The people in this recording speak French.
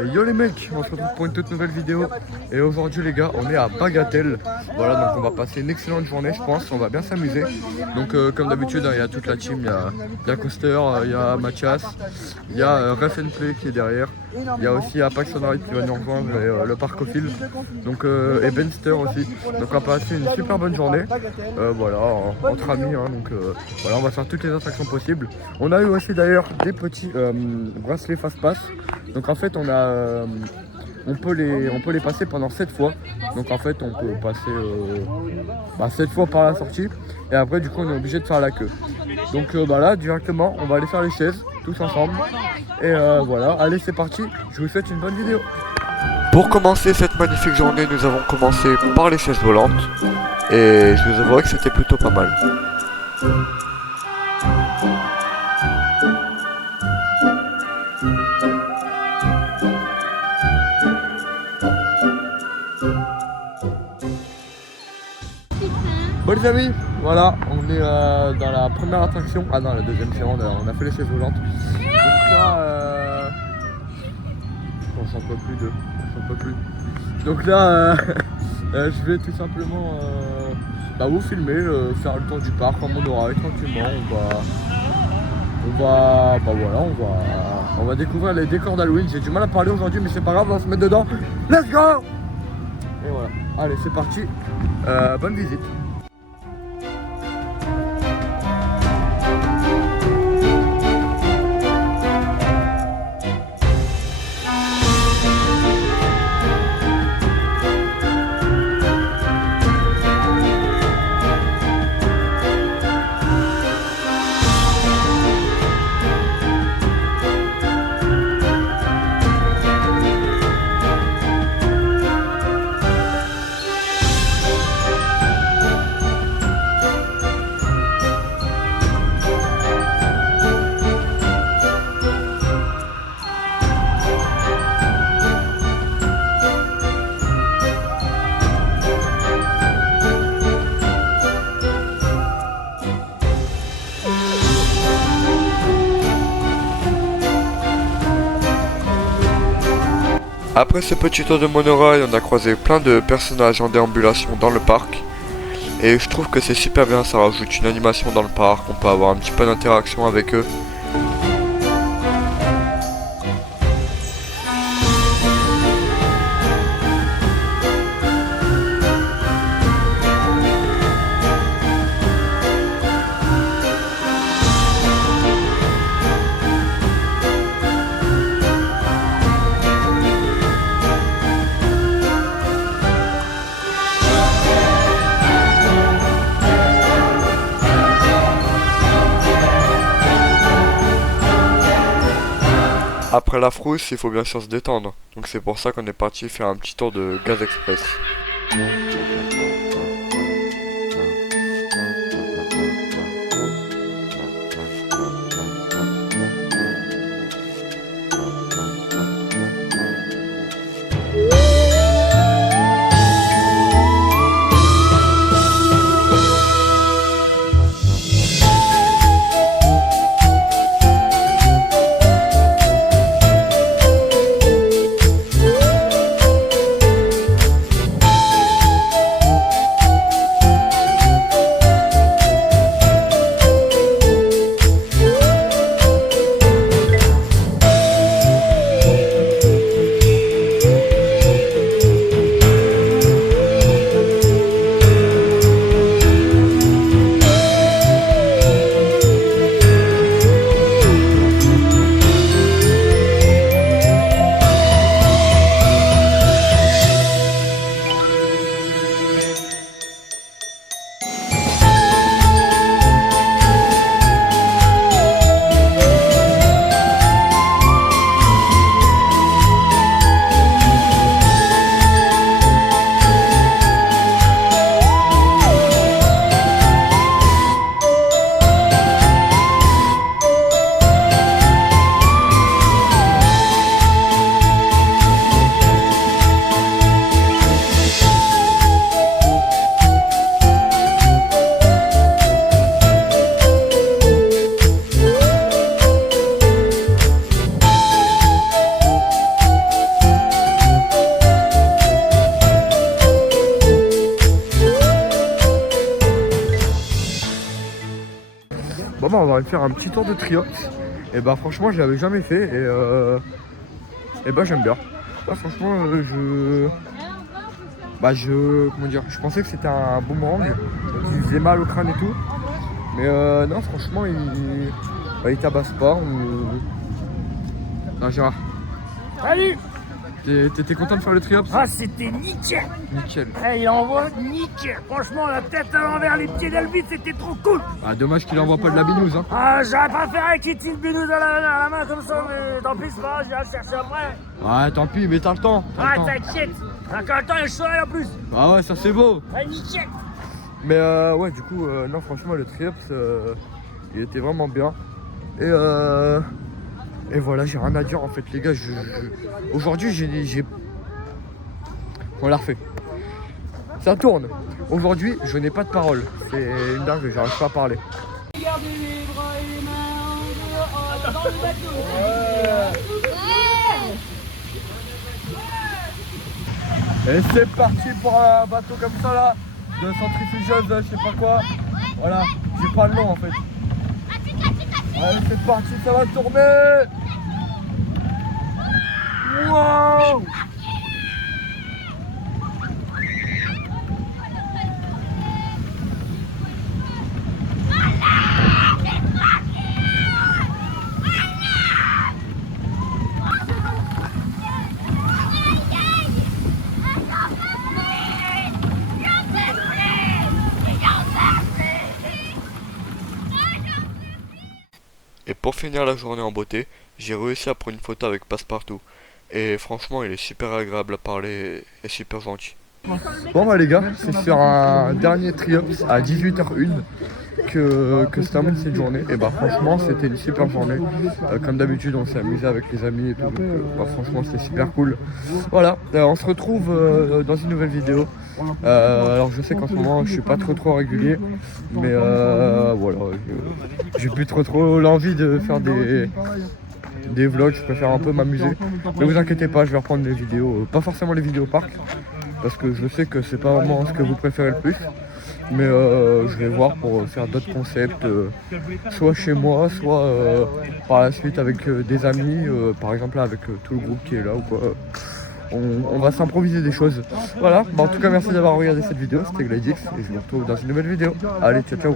Et yo les mecs, on se retrouve pour une toute nouvelle vidéo. Et aujourd'hui les gars, on est à Bagatelle. Voilà, donc on va passer une excellente journée je pense, on va bien s'amuser. Donc comme d'habitude, il y a toute la team, il y a Coaster, il y a Mathias, il y a Ref and Play qui est derrière. Il y a aussi Apax Sonorite qui va nous rejoindre et le Parcophile. Donc et Benster aussi. Donc on va passer une super bonne journée. Voilà, entre amis, hein, donc voilà, on va faire toutes les attractions possibles. On a eu aussi d'ailleurs des petits bracelets fast pass. Donc en fait on peut les passer pendant 7 fois. Donc en fait on peut passer 7 fois par la sortie. Et après du coup on est obligé de faire la queue. Donc là directement on va aller faire les chaises tous ensemble. Et voilà, allez c'est parti, je vous souhaite une bonne vidéo. Pour commencer cette magnifique journée, nous avons commencé par les chaises volantes. Et je vous avouerai que c'était plutôt pas mal. Bon les amis, voilà, on est dans la première attraction. Ah non, la deuxième c'est on a fait les chaises volantes. Donc là, on s'en peut plus d'eux, on s'en peut plus. Donc là, je vais tout simplement vous filmer, faire le tour du parc comme on aura tranquillement. On va découvrir les décors d'Halloween. J'ai du mal à parler aujourd'hui, mais c'est pas grave, on va se mettre dedans. Let's go! Et voilà, allez c'est parti, bonne visite. Après ce petit tour de monorail, on a croisé plein de personnages en déambulation dans le parc. Et je trouve que c'est super bien, ça rajoute une animation dans le parc, on peut avoir un petit peu d'interaction avec eux. Après la frousse, il faut bien sûr se détendre. Donc c'est pour ça qu'on est parti faire un petit tour de Gaz Express. aller faire un petit tour de triomphe. Et bah franchement je l'avais jamais fait et bah j'aime bien. Là, franchement comment dire, je pensais que c'était un boomerang qui faisait mal au crâne et tout. Mais non franchement il tabasse pas. Non Gérard. Salut! T'étais content de faire le triomphe? Ah, c'était nickel! Nickel. Il envoie nickel! Franchement, la tête à l'envers, les pieds d'Elvis, c'était trop cool! Ah dommage qu'il envoie pas de la binouse hein. Ah, j'aurais préféré qu'il tire le binouse à la main comme ça, mais tant pis, c'est pas grave, je vais la chercher après. Ouais tant pis mais t'as le temps. Ah, t'inquiète! Encore le temps, il est chaud en plus! Ah ouais ça c'est beau. Ah, nickel! Mais ouais du coup non franchement le triomphe il était vraiment bien. Et voilà, j'ai rien à dire en fait les gars. Aujourd'hui j'ai... On l'a refait. Ça tourne. Aujourd'hui je n'ai pas de parole. C'est une dingue, j'arrive pas à parler. Gardez les bras et les mains dans le bateau! Et c'est parti pour un bateau comme ça là, de centrifugeuse, je sais pas quoi. Voilà, j'ai pas le nom en fait. Allez c'est parti, ça va tourner. Wow! Et pour finir la journée en beauté, j'ai réussi à prendre une photo avec Passepartout. Et franchement, il est super agréable à parler et super gentil. Bon bah les gars, c'est sur un dernier triomphe à 18h01 que se termine cette journée. Et bah franchement, c'était une super journée. Comme d'habitude, on s'est amusé avec les amis et tout. Donc bah, franchement, c'était super cool. Voilà, on se retrouve dans une nouvelle vidéo. Alors je sais qu'en ce moment, je suis pas trop régulier. Mais voilà, j'ai plus trop l'envie de faire des vlogs, je préfère un peu m'amuser. Ne vous inquiétez pas, je vais reprendre les vidéos, pas forcément les vidéos parc, parce que je sais que c'est pas vraiment ce que vous préférez le plus. Mais je vais voir pour faire d'autres concepts, soit chez moi, soit par la suite avec des amis, par exemple là, avec tout le groupe qui est là ou quoi. On va s'improviser des choses. Voilà, bah, en tout cas merci d'avoir regardé cette vidéo, c'était Glidix et je vous retrouve dans une nouvelle vidéo. Allez, ciao ciao.